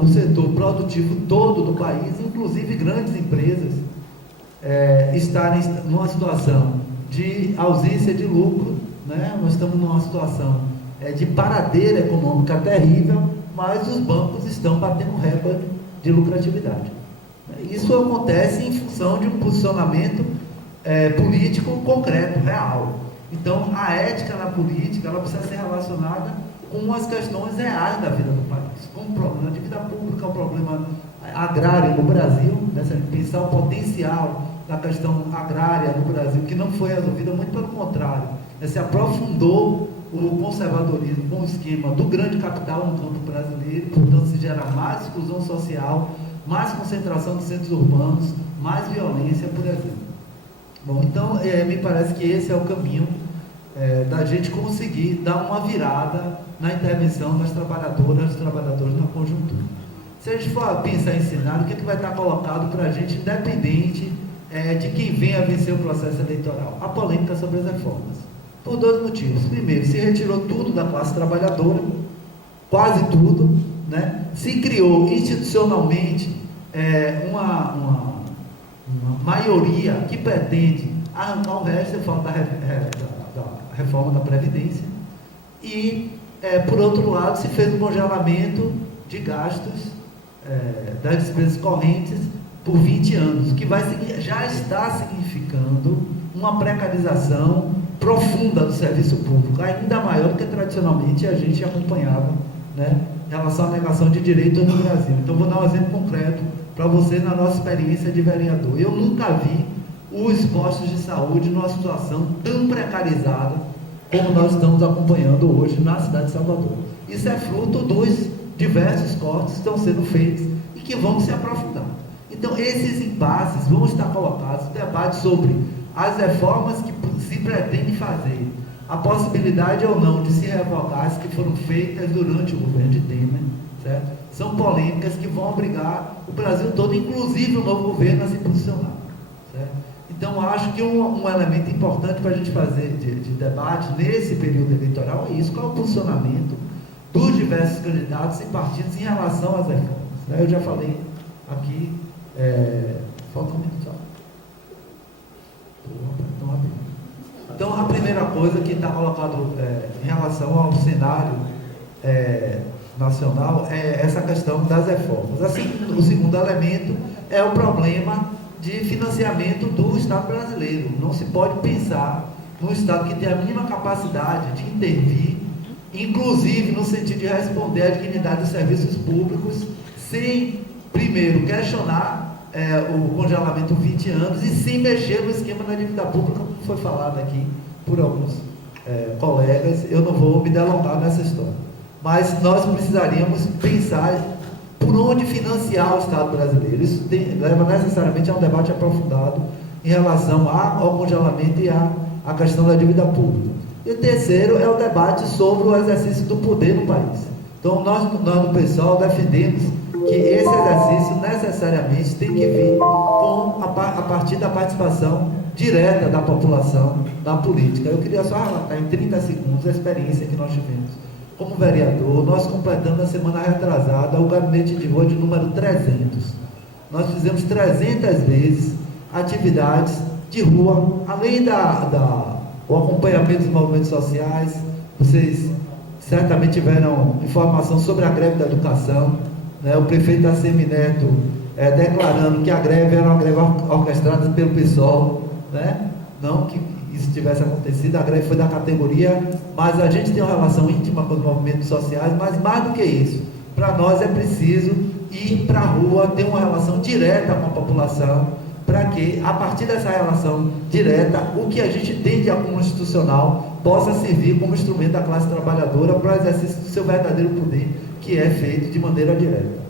o setor produtivo todo do país, inclusive grandes empresas, estarem numa situação de ausência de lucro, né? Nós estamos numa situação de paradeira econômica terrível, mas os bancos estão batendo recorde de lucratividade. Isso acontece em função de um posicionamento político concreto, real. Então, a ética na política, ela precisa ser relacionada com as questões reais da vida do país, como o problema de dívida pública, o problema agrário no Brasil, né? Se a gente pensar o potencial da questão agrária no Brasil, que não foi resolvida, muito pelo contrário, se aprofundou o conservadorismo com o esquema do grande capital no campo brasileiro, portanto se gera mais exclusão social, mais concentração de centros urbanos, mais violência, por exemplo. Bom, então me parece que esse é o caminho da gente conseguir dar uma virada na intervenção das trabalhadoras e dos trabalhadores na conjuntura. Se a gente for pensar em cenário, o que vai estar colocado para a gente, independente de quem venha a vencer o processo eleitoral? A polêmica sobre as reformas. Por dois motivos. Primeiro, se retirou tudo da classe trabalhadora, quase tudo, né? Se criou institucionalmente uma maioria que pretende arrancar o resto, eu falo da reforma da Previdência, e, por outro lado, se fez um congelamento de gastos das despesas correntes por 20 anos, que já está significando uma precarização profunda do serviço público, ainda maior do que tradicionalmente a gente acompanhava, né, em relação à negação de direitos no Brasil. Então, vou dar um exemplo concreto para vocês na nossa experiência de vereador. Eu nunca vi os postos de saúde numa situação tão precarizada como nós estamos acompanhando hoje na cidade de Salvador. Isso é fruto dos diversos cortes que estão sendo feitos e que vão se aprofundar. Então, esses impasses vão estar colocados, debate sobre as reformas que se pretende fazer, a possibilidade ou não de se revogar as que foram feitas durante o governo de Temer, certo? São polêmicas que vão obrigar o Brasil todo, inclusive o novo governo, a se posicionar, certo? Então, acho que um elemento importante para a gente fazer de debate nesse período eleitoral é isso: qual é o posicionamento dos diversos candidatos e partidos em relação às reformas, né? Eu já falei aqui, falta um minuto só. Então, a primeira coisa que está colocado em relação ao cenário nacional é essa questão das reformas. Assim, o segundo elemento é o problema de financiamento do Estado brasileiro. Não se pode pensar num Estado que tem a mínima capacidade de intervir, inclusive no sentido de responder à dignidade dos serviços públicos, sem, primeiro, questionar o congelamento 20 anos e sem mexer no esquema da dívida pública, como foi falado aqui por alguns colegas. Eu não vou me delongar nessa história, mas nós precisaríamos pensar por onde financiar o Estado brasileiro. Isso leva necessariamente a um debate aprofundado em relação ao congelamento e à questão da dívida pública. E o terceiro é o debate sobre o exercício do poder no país. Então, nós do PSOL defendemos que esse exercício necessariamente tem que vir a partir da participação direta da população na política. Eu queria só relatar em 30 segundos a experiência que nós tivemos como vereador. Nós completamos na semana retrasada o gabinete de rua de número 300. Nós fizemos 300 vezes atividades de rua, além o acompanhamento dos movimentos sociais. Vocês certamente tiveram informação sobre a greve da educação, né? O prefeito ACM Neto declarando que a greve era uma greve orquestrada pelo PSOL, né? Não que isso tivesse acontecido, a greve foi da categoria, mas a gente tem uma relação íntima com os movimentos sociais. Mas mais do que isso, para nós é preciso ir para a rua, ter uma relação direta com a população, para que, a partir dessa relação direta, o que a gente tem de acúmulo institucional possa servir como instrumento da classe trabalhadora para o exercício do seu verdadeiro poder, que é feito de maneira direta.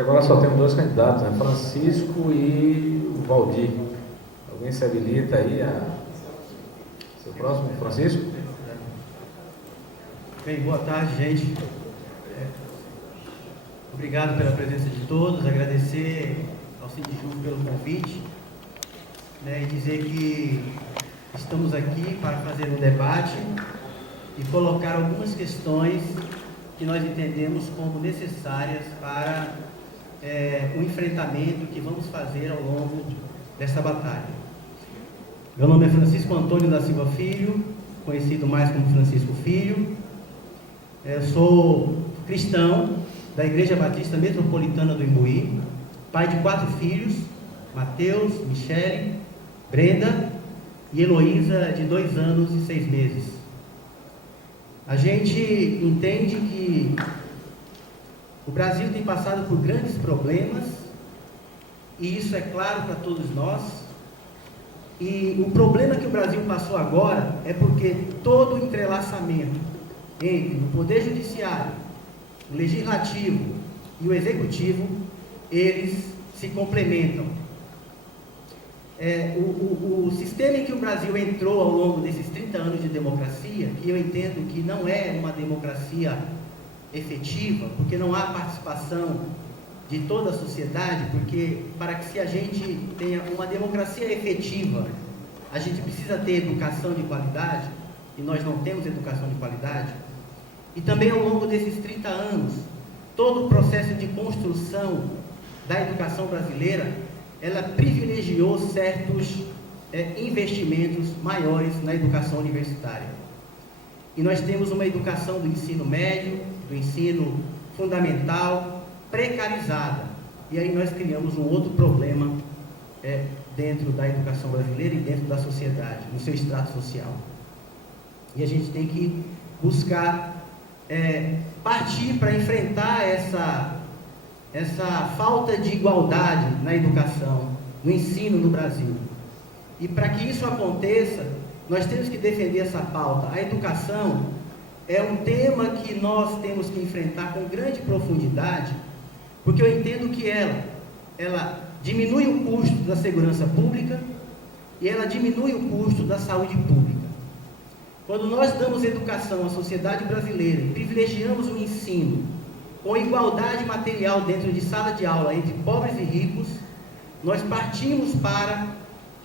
Agora só temos 2 candidatos, né? Francisco e o Valdir. Alguém se habilita aí a ser o próximo? Francisco? Bem, boa tarde, gente. Obrigado pela presença de todos, agradecer ao Sindjuf pelo convite, né, e dizer que estamos aqui para fazer um debate e colocar algumas questões que nós entendemos como necessárias para o enfrentamento que vamos fazer ao longo desta batalha. Meu nome é Francisco Antônio da Silva Filho, conhecido mais como Francisco Filho. Eu sou cristão da Igreja Batista Metropolitana do Imbuí, pai de 4 filhos, Mateus, Michele, Brenda e Heloísa, de 2 anos e 6 meses. A gente entende que o Brasil tem passado por grandes problemas, e isso é claro para todos nós. E o problema que o Brasil passou agora é porque todo o entrelaçamento entre o Poder Judiciário, o Legislativo e o Executivo, eles se complementam. O sistema em que o Brasil entrou ao longo desses 30 anos de democracia, que eu entendo que não é uma democracia efetiva, porque não há participação de toda a sociedade, porque para que se a gente tenha uma democracia efetiva, a gente precisa ter educação de qualidade, e nós não temos educação de qualidade. E também ao longo desses 30 anos, todo o processo de construção da educação brasileira, ela privilegiou certos investimentos maiores na educação universitária. E nós temos uma educação do ensino médio, do ensino fundamental, precarizada. E aí nós criamos um outro problema dentro da educação brasileira e dentro da sociedade, no seu extrato social. E a gente tem que buscar partir para enfrentar essa falta de igualdade na educação, no ensino no Brasil. E para que isso aconteça, nós temos que defender essa pauta. A educação é um tema que nós temos que enfrentar com grande profundidade, porque eu entendo que ela diminui o custo da segurança pública e ela diminui o custo da saúde pública. Quando nós damos educação à sociedade brasileira e privilegiamos o ensino com igualdade material dentro de sala de aula entre pobres e ricos, nós partimos para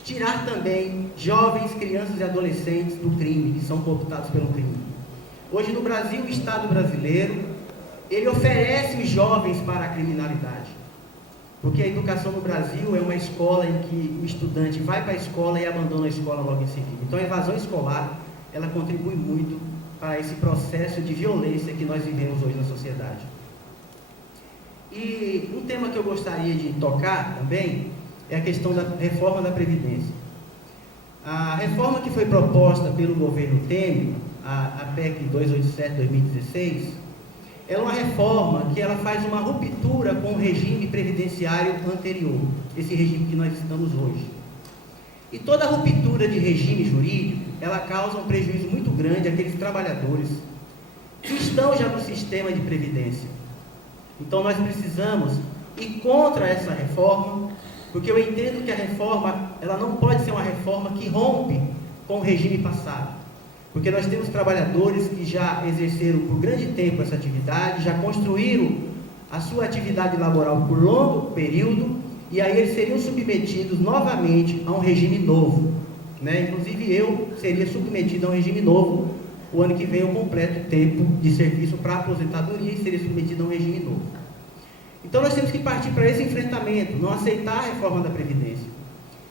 tirar também jovens, crianças e adolescentes do crime, que são cooptados pelo crime. Hoje no Brasil, o Estado brasileiro, ele oferece os jovens para a criminalidade, porque a educação no Brasil é uma escola em que o estudante vai para a escola e abandona a escola logo em seguida. Então a evasão escolar, ela contribui muito para esse processo de violência que nós vivemos hoje na sociedade. E um tema que eu gostaria de tocar também é a questão da reforma da Previdência. A reforma que foi proposta pelo governo Temer, a PEC 287/2016, ela é uma reforma que ela faz uma ruptura com o regime previdenciário anterior, esse regime que nós estamos hoje. E toda ruptura de regime jurídico, ela causa um prejuízo muito grande àqueles trabalhadores que estão já no sistema de previdência. Então nós precisamos ir contra essa reforma, porque eu entendo que a reforma, ela não pode ser uma reforma que rompe com o regime passado, porque nós temos trabalhadores que já exerceram por grande tempo essa atividade, já construíram a sua atividade laboral por longo período, e aí eles seriam submetidos novamente a um regime novo, né? Inclusive eu seria submetido a um regime novo. O ano que vem eu completo o tempo de serviço para aposentadoria e seria submetido a um regime novo. Então nós temos que partir para esse enfrentamento, não aceitar a reforma da Previdência.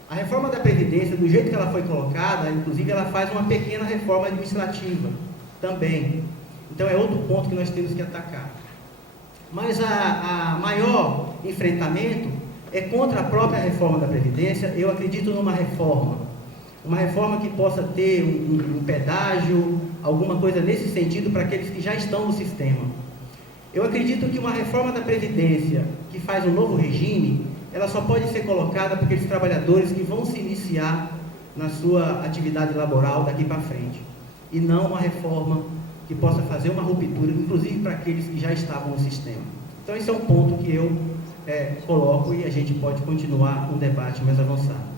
A reforma da Previdência, do jeito que ela foi colocada, inclusive ela faz uma pequena reforma administrativa também. Então é outro ponto que nós temos que atacar. Mas a maior enfrentamento é contra a própria reforma da Previdência. Eu acredito numa reforma uma reforma que possa ter um pedágio, alguma coisa nesse sentido para aqueles que já estão no sistema. Eu acredito que uma reforma da Previdência que faz um novo regime, ela só pode ser colocada para aqueles trabalhadores que vão se iniciar na sua atividade laboral daqui para frente, e não uma reforma que possa fazer uma ruptura, inclusive para aqueles que já estavam no sistema. Então esse é um ponto que eu coloco e a gente pode continuar um debate mais avançado.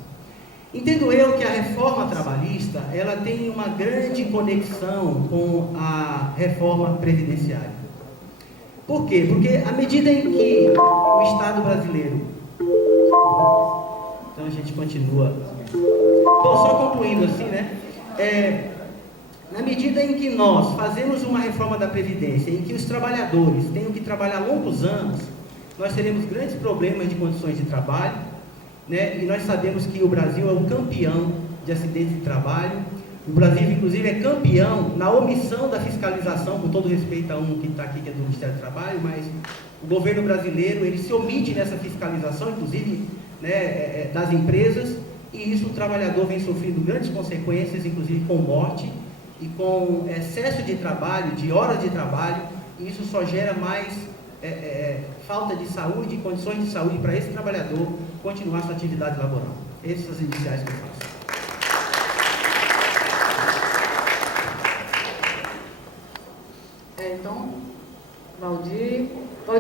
Entendo eu que a reforma trabalhista, ela tem uma grande conexão com a reforma previdenciária. Por quê? Porque à medida em que o Estado brasileiro... Então a gente continua... Bom, só concluindo assim, né? Na medida em que nós fazemos uma reforma da Previdência, em que os trabalhadores tenham que trabalhar longos anos, nós teremos grandes problemas de condições de trabalho, né? E nós sabemos que o Brasil é o campeão de acidentes de trabalho. O Brasil, inclusive, é campeão na omissão da fiscalização, com todo respeito a um que está aqui, que é do Ministério do Trabalho, mas o governo brasileiro, ele se omite nessa fiscalização, inclusive, né, das empresas, e isso o trabalhador vem sofrendo grandes consequências, inclusive com morte e com excesso de trabalho, de horas de trabalho, e isso só gera mais falta de saúde, condições de saúde para esse trabalhador continuar sua atividade laboral. Essas são as iniciais que eu faço. Então, Valdir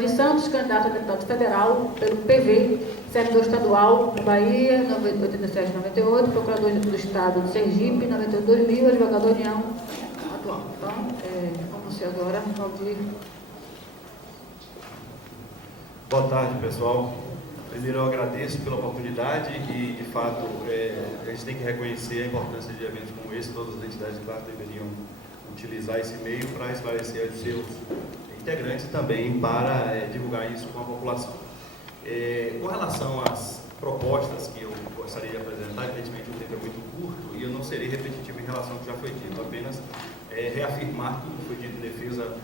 Santos, candidato a deputado federal pelo PV, servidor estadual da Bahia, 87-98, procurador do Estado de Sergipe, 98-2000, advogado da União atual. Então, com você agora, Valdir. Boa tarde, pessoal. Primeiro, eu agradeço pela oportunidade e, de fato, a gente tem que reconhecer a importância de eventos como esse. Todas as entidades, claro, deveriam utilizar esse meio para esclarecer os seus integrantes e também para divulgar isso com a população. Com relação às propostas que eu gostaria de apresentar, evidentemente o tempo é muito curto e eu não serei repetitivo em relação ao que já foi dito, apenas reafirmar tudo que foi dito em defesa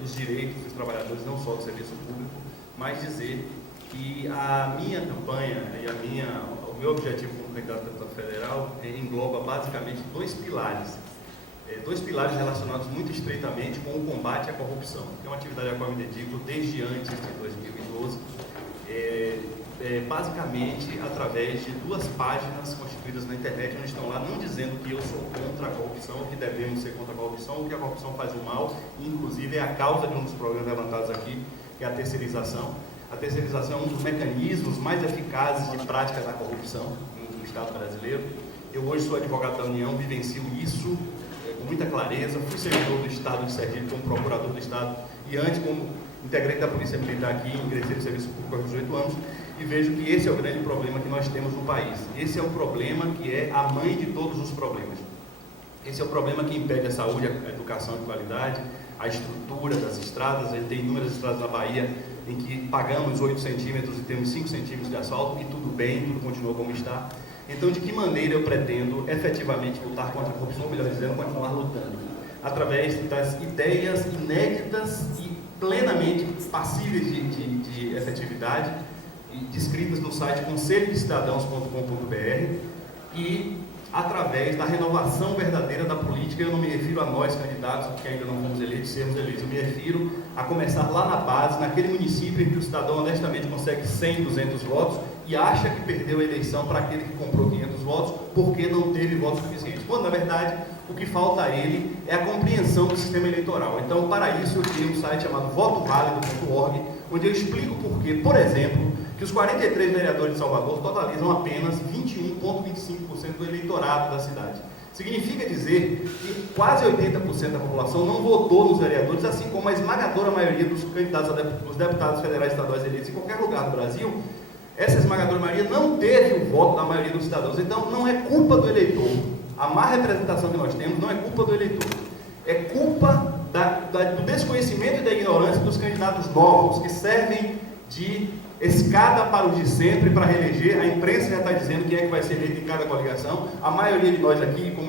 dos direitos dos trabalhadores, não só do serviço público, mas dizer que a minha campanha e o meu objetivo como candidato a deputado federal engloba basicamente dois pilares relacionados muito estreitamente com o combate à corrupção, que é uma atividade a qual eu me dedico desde antes de 2012, basicamente através de duas páginas constituídas na internet, onde estão lá não dizendo que eu sou contra a corrupção, ou que devemos ser contra a corrupção, ou que a corrupção faz o mal, e inclusive é a causa de um dos problemas levantados aqui, que é a terceirização. A terceirização é um dos mecanismos mais eficazes de prática da corrupção no Estado brasileiro. Eu hoje sou advogado da União, vivencio isso com muita clareza, fui servidor do Estado de Sergipe como procurador do Estado e antes como integrante da Polícia Militar aqui, ingressei no serviço público aos 18 anos e vejo que esse é o grande problema que nós temos no país. Esse é o problema que é a mãe de todos os problemas. Esse é o problema que impede a saúde, a educação de qualidade, a estrutura das estradas. A gente tem inúmeras estradas na Bahia em que pagamos 8 centímetros e temos 5 centímetros de asfalto e tudo bem, tudo continua como está. Então, de que maneira eu pretendo efetivamente lutar contra a corrupção, ou melhor dizendo, continuar lutando? Através das ideias inéditas e plenamente passíveis de efetividade, descritas no site conselhodecidadãos.com.br e através da renovação verdadeira da política. Eu não me refiro a nós, candidatos, que ainda não fomos eleitos, sermos eleitos. Eu me refiro a começar lá na base, naquele município em que o cidadão honestamente consegue 100, 200 votos e acha que perdeu a eleição para aquele que comprou 500 votos porque não teve votos suficientes. Quando, na verdade, o que falta a ele é a compreensão do sistema eleitoral. Então, para isso, eu criei um site chamado votoválido.org, onde eu explico por que, por exemplo, que os 43 vereadores de Salvador totalizam apenas 21,25% do eleitorado da cidade. Significa dizer que quase 80% da população não votou nos vereadores, assim como a esmagadora maioria dos candidatos dos deputados federais e estaduais eleitos em qualquer lugar do Brasil. Essa esmagadora maioria não teve o voto da maioria dos cidadãos. Então, não é culpa do eleitor. A má representação que nós temos não é culpa do eleitor. É culpa do desconhecimento e da ignorância dos candidatos novos, que servem de escada para os de sempre, para reeleger. A imprensa já está dizendo quem é que vai ser eleito em cada coligação. A maioria de nós aqui, como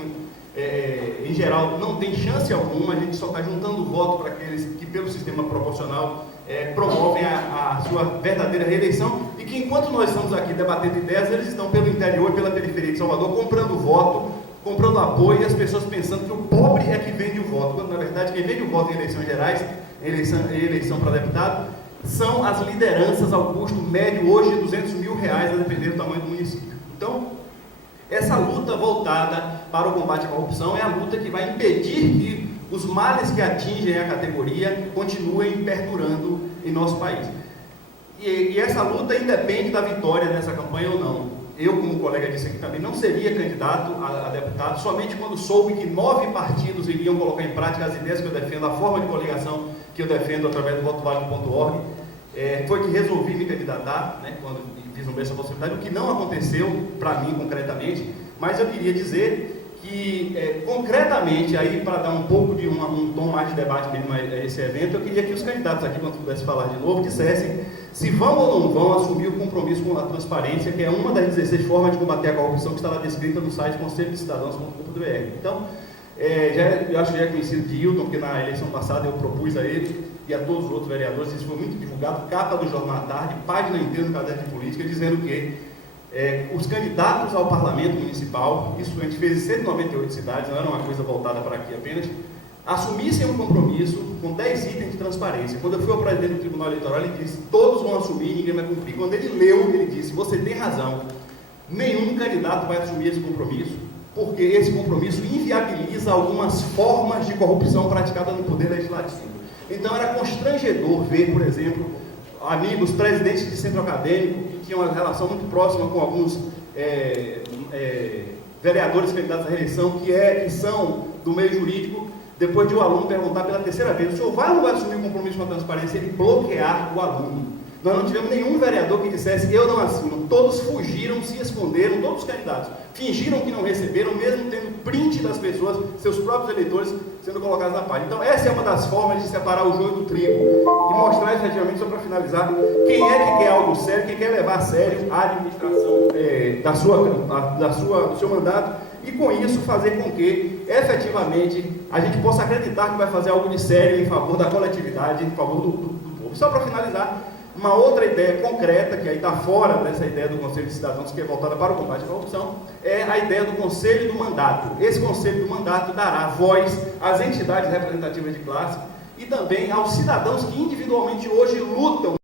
em geral, não tem chance alguma, a gente só está juntando voto para aqueles que, pelo sistema proporcional, promovem a sua verdadeira reeleição, e que, enquanto nós estamos aqui debatendo ideias, eles estão pelo interior e pela periferia de Salvador comprando voto, comprando apoio, e as pessoas pensando que o pobre é que vende o voto, quando, na verdade, quem vende o voto em eleições gerais, eleição para deputado, são as lideranças ao custo médio hoje de R$200 mil, a depender do tamanho do município. Então, essa luta voltada para o combate à corrupção é a luta que vai impedir que os males que atingem a categoria continuem perdurando em nosso país. E essa luta independe da vitória nessa campanha ou não. Eu, como colega disse aqui também, não seria candidato a deputado somente quando soube que 9 partidos iriam colocar em prática as ideias que eu defendo, a forma de coligação que eu defendo através do votoválido.org. Foi que resolvi me candidatar, né, quando vislumbrei essa possibilidade, o que não aconteceu para mim concretamente, mas eu queria dizer que, concretamente, aí para dar um pouco de um tom mais de debate mesmo a esse evento, eu queria que os candidatos aqui, quando pudesse falar de novo, dissessem se vão ou não vão assumir o compromisso com a transparência, que é uma das 16 formas de combater a corrupção que está lá descrita no site conselhodecidadãos.com.br. Então, eu acho que já é conhecido de Hilton, porque na eleição passada eu propus a ele e a todos os outros vereadores, isso foi muito divulgado, capa do Jornal à Tarde, página inteira no Caderno de Política, dizendo que os candidatos ao Parlamento Municipal, isso a gente fez em 198 cidades, não era uma coisa voltada para aqui apenas, assumissem um compromisso com 10 itens de transparência. Quando eu fui ao presidente do Tribunal Eleitoral, ele disse, todos vão assumir e ninguém vai cumprir. Quando ele leu, ele disse, você tem razão, nenhum candidato vai assumir esse compromisso, porque esse compromisso inviabiliza algumas formas de corrupção praticada no Poder Legislativo. Então era constrangedor ver, por exemplo, amigos presidentes de centro acadêmico que tinham uma relação muito próxima com alguns vereadores candidatos à reeleição que são do meio jurídico, depois de o aluno perguntar pela terceira vez, o senhor vai ou não vai assumir um compromisso com a transparência, ele bloquear o aluno. Nós não tivemos nenhum vereador que dissesse, eu não assino. Todos fugiram, se esconderam, todos os candidatos. Fingiram que não receberam, mesmo tendo print das pessoas, seus próprios eleitores, sendo colocados na página. Então, essa é uma das formas de separar o joio do trigo e mostrar efetivamente, só para finalizar, quem é que quer algo sério, quem quer levar a sério a administração do seu mandato, e com isso fazer com que, efetivamente, a gente possa acreditar que vai fazer algo de sério em favor da coletividade, em favor do povo. Só para finalizar, uma outra ideia concreta, que aí está fora dessa ideia do Conselho de Cidadãos, que é voltada para o combate à corrupção, é a ideia do Conselho do Mandato. Esse Conselho do Mandato dará voz às entidades representativas de classe e também aos cidadãos que individualmente hoje lutam